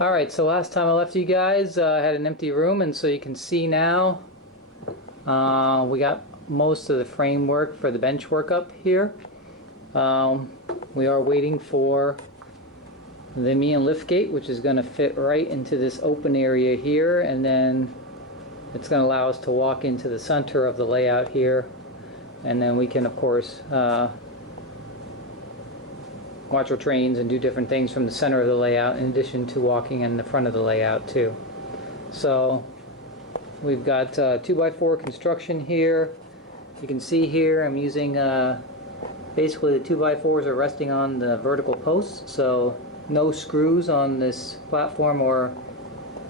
Alright, so last time I left you guys, I had an empty room, and so you can see now we got most of the framework for the bench work up here. We are waiting for the Mianne Lift Gate, which is going to fit right into this open area here, and then it's going to allow us to walk into the center of the layout here, and then we can of course watch our trains and do different things from the center of the layout, in addition to walking in the front of the layout too. So we've got 2x4 construction here. You can see here I'm using basically the 2x4s are resting on the vertical posts, so no screws on this platform or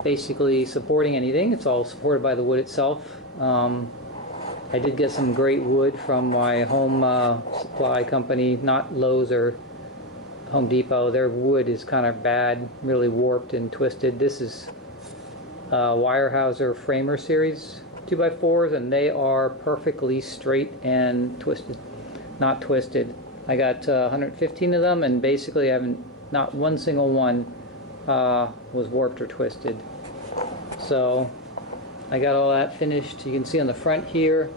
basically supporting anything. It's all supported by the wood itself. I did get some great wood from my home supply company, not Lowe's or Home Depot. Their wood is kind of bad, really warped and twisted. This is Weyerhaeuser Framer Series 2x4s, and they are perfectly straight and twisted, not twisted. I got 115 of them, and basically I haven't, not one single one was warped or twisted. So I got all that finished. You can see on the front here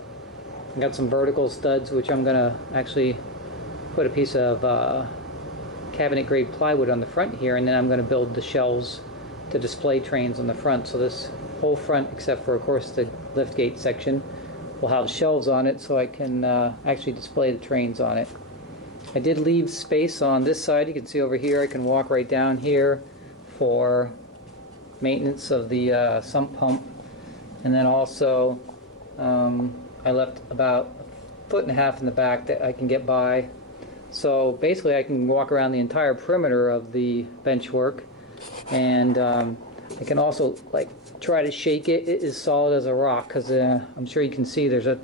I got some vertical studs, which I'm gonna actually put a piece of cabinet grade plywood on the front here, and then I'm going to build the shelves to display trains on the front. So this whole front, except for of course the lift gate section, will have shelves on it so I can actually display the trains on it. I did leave space on this side. You can see over here I can walk right down here for maintenance of the sump pump, and then also I left about a foot and a half in the back that I can get by. So basically I can walk around the entire perimeter of the bench work, and I can also like try to shake it. It is solid as a rock, because I'm sure you can see there's a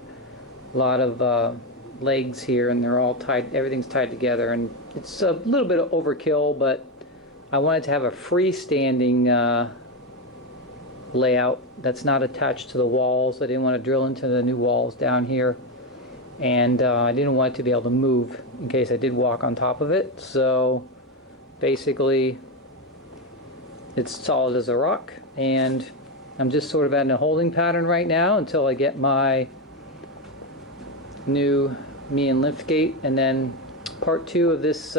lot of legs here, and they're all tied, everything's tied together, and it's a little bit of overkill, but I wanted to have a freestanding layout that's not attached to the walls. I didn't want to drill into the new walls down here, and I didn't want it to be able to move in case I did walk on top of it. So basically it's solid as a rock, and I'm just sort of in a holding pattern right now until I get my new Mianne Lift Gate. And then part 2 of this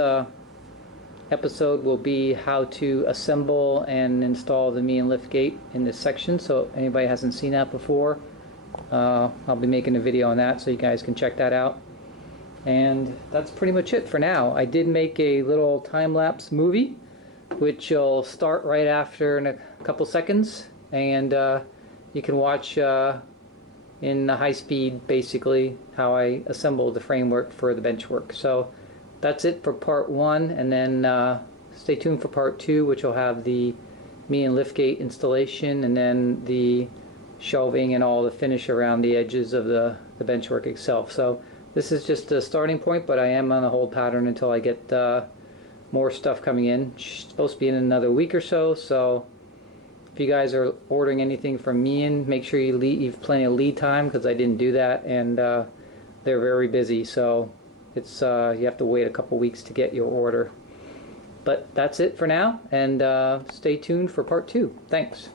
episode will be how to assemble and install the Mianne Lift Gate in this section. So anybody hasn't seen that before, I'll be making a video on that, so you guys can check that out. And that's pretty much it for now. I did make a little time-lapse movie, which will start right after in a couple seconds, and you can watch in high speed basically how I assembled the framework for the bench work. So that's it for part 1, and then stay tuned for part 2, which will have the Mianne Lift Gate installation, and then the shelving and all the finish around the edges of the benchwork itself. So this is just a starting point, but I am on a hold pattern until I get more stuff coming in. It's supposed to be in another week or so. So if you guys are ordering anything from Mianne, make sure you leave plenty of lead time, because I didn't do that, and they're very busy. So it's you have to wait a couple weeks to get your order. But that's it for now, and stay tuned for part 2. Thanks.